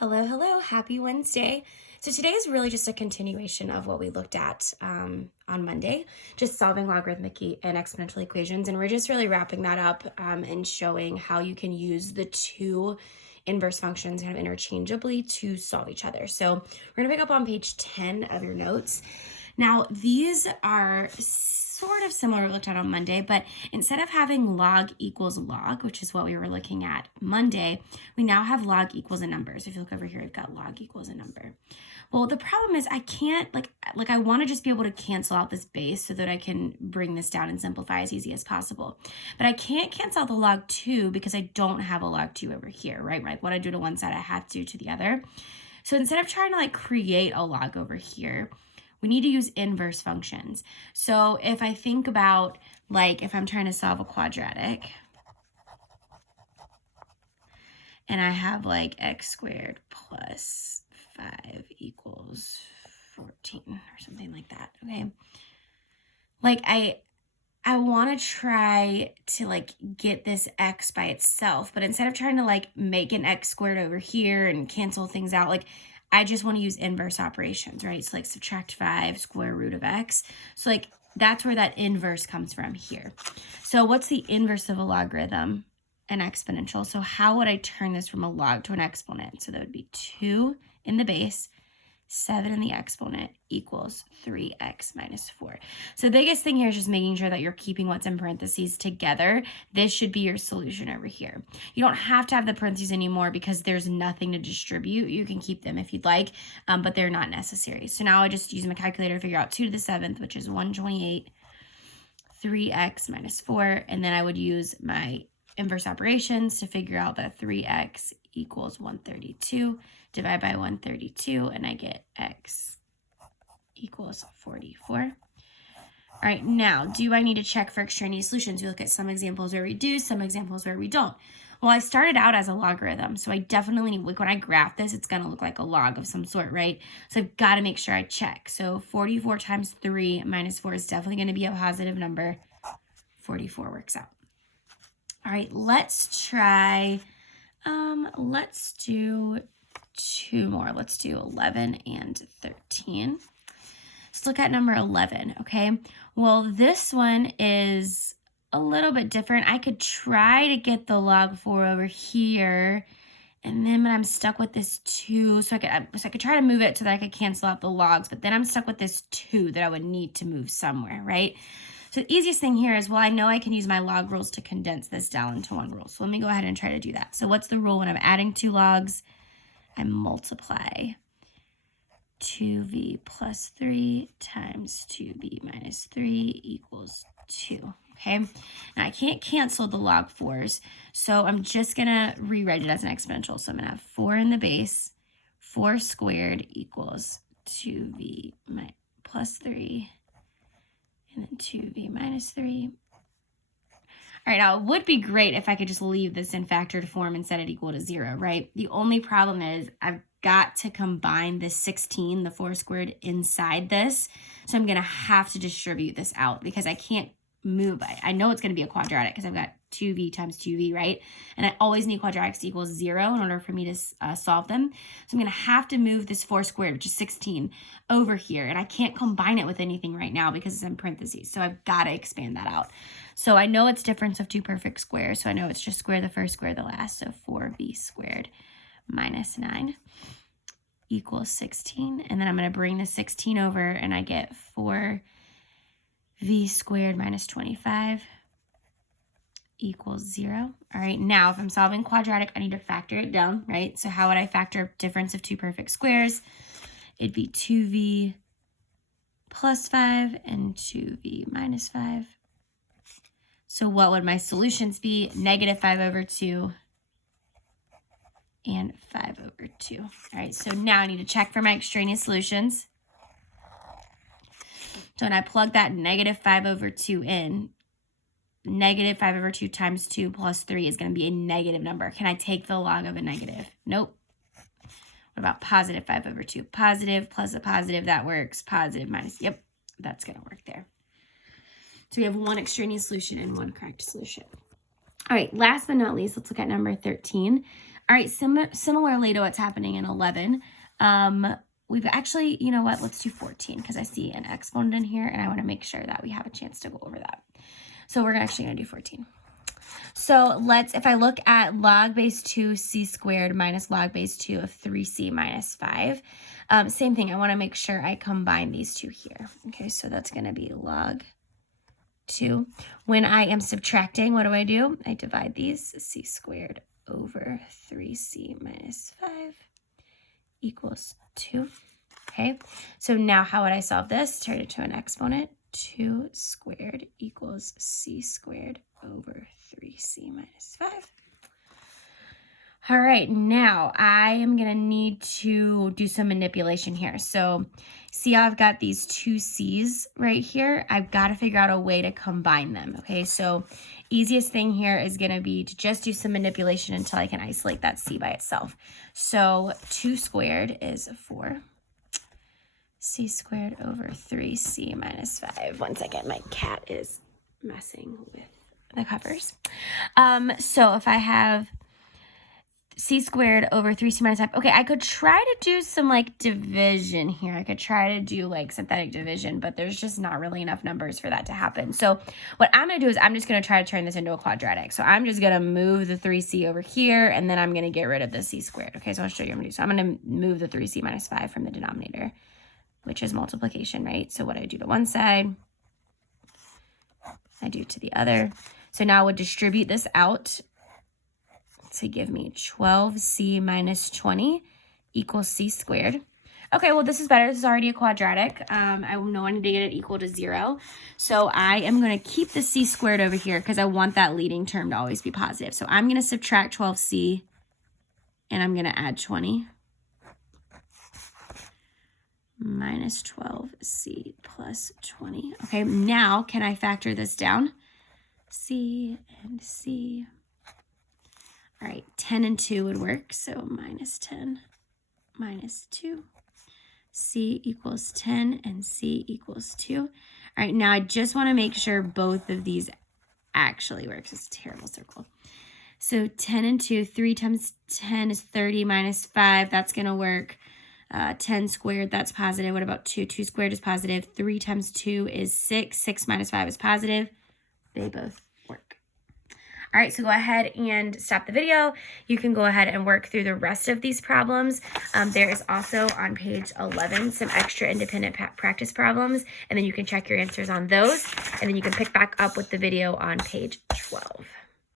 Hello, hello, happy Wednesday. So today is really just a continuation of what we looked at on Monday, just solving logarithmic and exponential equations. And we're just really wrapping that up and showing how you can use the two inverse functions kind of interchangeably to solve each other. So we're gonna pick up on page 10 of your notes. Now, these are sort of similar to what we looked at on Monday, but instead of having log equals log, which is what we were looking at Monday, we now have log equals a number. So if you look over here, we've got log equals a number. Well, the problem is I can't, I want to just be able to cancel out this base so that I can bring this down and simplify as easy as possible. But I can't cancel out the log 2 because I don't have a log 2 over here, right? Like what I do to one side, I have to do to the other. So instead of trying to create a log over here, we need to use inverse functions. So if I think about, if I'm trying to solve a quadratic, and I have x squared plus 5 equals 14 or something like that, okay? I want to try to get this x by itself, but instead of trying to make an x squared over here and cancel things out, I just want to use inverse operations, right? So subtract 5 square root of x. So that's where that inverse comes from here. So what's the inverse of a logarithm? An exponential. So how would I turn this from a log to an exponent? So that would be 2 in the base, 7 in the exponent equals 3x minus 4. So the biggest thing here is just making sure that you're keeping what's in parentheses together. This should be your solution over here. You don't have to have the parentheses anymore because there's nothing to distribute. You can keep them if you'd like, but they're not necessary. So now I just use my calculator to figure out 2 to the 7th, which is 128, 3x minus 4, and then I would use my inverse operations to figure out that 3x equals 132. Divide by 132, and I get x equals 44. All right, now, do I need to check for extraneous solutions? We look at some examples where we do, some examples where we don't. Well, I started out as a logarithm, so I definitely need, when I graph this, it's going to look like a log of some sort, right? So I've got to make sure I check. So 44 times 3 minus 4 is definitely going to be a positive number. 44 works out. All right, let's try, let's do 2 more. Let's do 11 and 13. Let's look at number 11, okay? Well, this one is a little bit different. I could try to get the log 4 over here, and then I'm stuck with this 2. So I could try to move it so that I could cancel out the logs, but then I'm stuck with this 2 that I would need to move somewhere, right? So the easiest thing here is, well, I know I can use my log rules to condense this down into one rule. So let me go ahead and try to do that. So what's the rule when I'm adding 2 logs? I multiply 2v plus 3 times 2v minus 3 equals 2, okay? Now, I can't cancel the log 4s, so I'm just going to rewrite it as an exponential. So I'm going to have 4 in the base, 4 squared equals 2v plus 3, and then 2v minus 3. All right, now it would be great if I could just leave this in factored form and set it equal to 0, right? The only problem is I've got to combine this 16, the 4 squared, inside this. So I'm going to have to distribute this out because I can't move. I know it's going to be a quadratic because I've got 2v times 2v, right? And I always need quadratics to equal 0 in order for me to solve them. So I'm going to have to move this 4 squared, which is 16, over here. And I can't combine it with anything right now because it's in parentheses. So I've got to expand that out. So I know it's difference of 2 perfect squares. So I know it's just square the first, square the last. So 4v squared minus 9 equals 16. And then I'm going to bring the 16 over and I get 4v squared minus 25 equals 0. All right, now if I'm solving quadratic, I need to factor it down, right? So how would I factor difference of 2 perfect squares? It'd be 2v plus 5 and 2v minus 5. So what would my solutions be? Negative 5 over 2 and 5 over 2. All right, so now I need to check for my extraneous solutions. So when I plug that negative 5 over 2 in, negative 5 over 2 times 2 plus 3 is going to be a negative number. Can I take the log of a negative? Nope. What about positive 5 over 2? Positive plus a positive, that works. Positive minus, yep, that's going to work there. So we have one extraneous solution and one correct solution. All right, last but not least, let's look at number 13. All right, similarly to what's happening in 11, we've actually, you know what, let's do 14 because I see an exponent in here and I want to make sure that we have a chance to go over that. So we're actually going to do 14. So if I look at log base 2 c squared minus log base 2 of 3c minus 5, same thing. I want to make sure I combine these two here. Okay, so that's going to be log 2. When I am subtracting, what do? I divide these, c squared over 3c minus 5 equals 2. Okay, so now how would I solve this? Turn it to an exponent. 2 squared equals c squared over 3c minus 5. All right, now I am going to need to do some manipulation here. So see how I've got these two c's right here? I've got to figure out a way to combine them, okay? So easiest thing here is going to be to just do some manipulation until I can isolate that c by itself. So 2 squared is 4. C squared over 3c minus 5. One second, my cat is messing with the covers. So if I have c squared over 3c minus 5, okay, I could try to do some like division here. I could try to do like synthetic division, but there's just not really enough numbers for that to happen. So what I'm going to do is I'm just going to try to turn this into a quadratic. So I'm just going to move the 3c over here, and then I'm going to get rid of the c squared. Okay, so I'll show you what I'm going to do. So I'm going to move the 3c minus 5 from the denominator, which is multiplication, right? So what I do to one side, I do to the other. So now I would distribute this out to give me 12c minus 20 equals c squared. Okay, well, this is better. This is already a quadratic. I know I need to get it equal to 0. So I am going to keep the c squared over here because I want that leading term to always be positive. So I'm going to subtract 12c, and I'm going to add 20. Minus 12c plus 20. Okay, now can I factor this down? C and c. All right, 10 and 2 would work. So minus 10 minus 2. C equals 10 and c equals 2. All right, now I just want to make sure both of these actually work. It's a terrible circle. So 10 and 2, 3 times 10 is 30 minus 5. That's going to work. 10 squared, that's positive. What about 2? 2 squared is positive. 3 times 2 is 6. 6 minus 5 is positive. They both work. All right, so go ahead and stop the video. You can go ahead and work through the rest of these problems. There is also on page 11 some extra independent practice problems, and then you can check your answers on those, and then you can pick back up with the video on page 12.